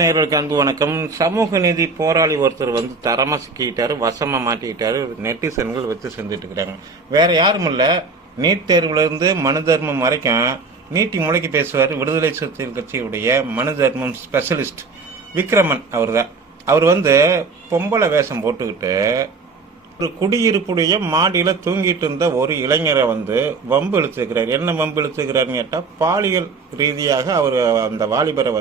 நேயர்களுக்கு அன்பு வணக்கம். சமூக நீதி போராளி ஒருத்தர் தரமா சிக்கிட்டாரு, வசமா மாட்டிக்கிட்டாரு. நெட்டிசன்கள் வச்சு செஞ்சுட்டு இருக்கிறாங்க. வேற யாரும் இல்ல, நீட் தேர்வுல இருந்து மனு தர்மம் வரைக்கும் நீட்டி முளைக்கு பேசுவார். விடுதலை சிறுத்தைகள் கட்சியுடைய மனு தர்மம் ஸ்பெஷலிஸ்ட் விக்ரமன் அவர் தான். அவர் பொம்பளை வேஷம் போட்டுக்கிட்டு ஒரு குடியிருப்புடைய மாடியில் தூங்கிட்டு இருந்த ஒரு இளைஞரை வம்பு இழுத்துக்கிறார். என்ன வம்பு இழுத்துக்கிறாருன்னு கேட்டால், பாலியல் ரீதியாக அவர் அந்த வாலிபரை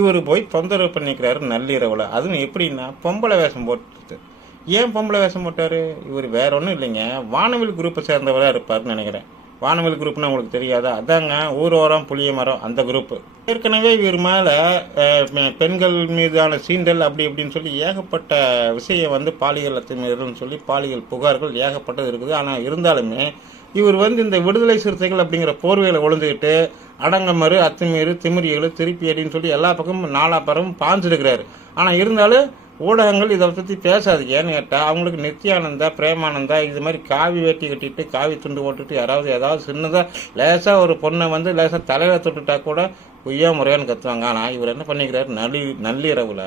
இவர் போய் தொந்தரவு பண்ணிக்கிறாரு நள்ளிரவில். அதுவும் எப்படின்னா, பொம்பளை வேஷம் போட்டு. ஏன் பொம்பளை வேஷம் போட்டார்? இவர் வேற ஒன்றும் இல்லைங்க, வானவில் குரூப்பை சேர்ந்தவராக இருப்பார்னு நினைக்கிறேன். வானவில் குரூப்னா உங்களுக்கு தெரியாதா? அதாங்க, ஊரோரம் புளிய மரம், அந்த குரூப்பு. ஏற்கனவே இவர் மேலே பெண்கள் மீதான சீண்டல் அப்படி இப்படின்னு சொல்லி ஏகப்பட்ட விஷயம் பாலியல் அத்துமீறல்னு சொல்லி பாலியல் புகார்கள் ஏகப்பட்டது இருக்குது. ஆனால் இருந்தாலுமே இவர் இந்த விடுதலை சிறுத்தைகள் அப்படிங்கிற போர்வையில் ஒழுந்துக்கிட்டு அடங்கமறு, அத்துமீறு, திமிரியல், திருப்பி அடின்னு சொல்லி எல்லா பக்கமும் நாலாப்பறமும் பாஞ்சிருக்கிறாரு. ஆனால் இருந்தாலும் ஊடகங்கள் இதை பற்றி பேசாது. ஏன்னு கேட்டால், அவங்களுக்கு நித்யானந்தா, பிரேமானந்தா இது மாதிரி காவி வேட்டி கட்டிட்டு காவி துண்டு போட்டுட்டு ஏதாவது சின்னதாக லேசாக ஒரு பொண்ணை லேசாக தலையில் தொட்டுட்டா கூட பொய்யா முறையான்னு கத்துவாங்க. ஆனால் இவர் என்ன பண்ணிக்கிறார், நள்ளிரவில்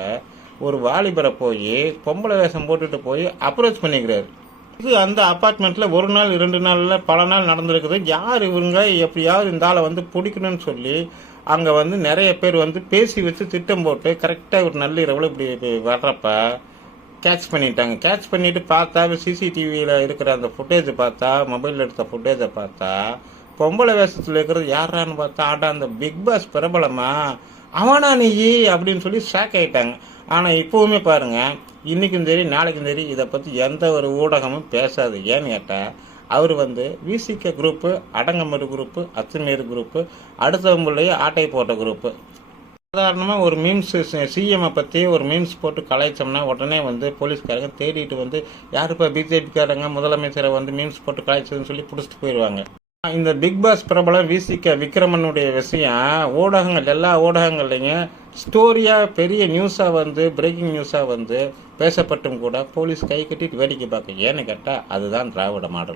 ஒரு வாலிபரை போய் பொம்பளை வேஷம் போட்டுட்டு போய் அப்ரோச் பண்ணிக்கிறார். இது அந்த அப்பார்ட்மெண்ட்டில் ஒரு நாள் 2 நாளில் பல நாள் நடந்திருக்குது. யார் இவங்க, எப்படியாவது இந்த ஆளை பிடிக்கணும்னு சொல்லி அங்கே நிறைய பேர் பேசி வச்சு திட்டம் போட்டு கரெக்டாக ஒரு நள்ளிரவில் இப்படி வர்றப்ப கேட்ச் பண்ணிட்டாங்க. கேட்ச் பண்ணிட்டு பார்த்தா, சிசிடிவியில் இருக்கிற அந்த ஃபுட்டேஜை பார்த்தா, மொபைலில் எடுத்த ஃபுட்டேஜை பார்த்தா, பொம்பளை வேஷத்தில் இருக்கிறது யாரான்னு பார்த்தா, அந்த பிக் பாஸ் பிரபலமா அவனா நீ அப்படின்னு சொல்லி ஷாக் ஆகிட்டாங்க. ஆனால் இப்போவுமே பாருங்கள், இன்றைக்கும் சரி நாளைக்கும் சரி இதை பற்றி எந்த ஒரு ஊடகமும் பேசாது. ஏன்னு கேட்டால், அவர் விசிக குரூப்பு, அடங்கமறு குரூப்பு, அத்துமீறு குரூப்பு, அடுத்தவங்களையே ஆட்டை போட்ட குரூப்பு. சாதாரணமாக ஒரு மீம்ஸ் சிஎம்ஐ பற்றி ஒரு மீம்ஸ் போட்டு கலாய்ச்சோம்னா உடனே போலீஸ்காரங்க தேடிட்டு யாருப்பா பிஜேபிக்காரங்க முதலமைச்சரை மீம்ஸ் போட்டு கலாய்ச்சதுன்னு சொல்லி பிடிச்சிட்டு போயிடுவாங்க. இந்த பிக் பாஸ் பிரபலம் விசிக விக்ரமனுடைய விஷயம் ஊடகங்கள், எல்லா ஊடகங்கள்லையும் ஸ்டோரியாக பெரிய நியூஸாக பிரேக்கிங் நியூஸாக பேசப்பட்டும் கூட போலீஸ் கை கட்டிட்டு வேடிக்கை பார்க்க. ஏன்னு கேட்டால், அதுதான் திராவிட மாடல்.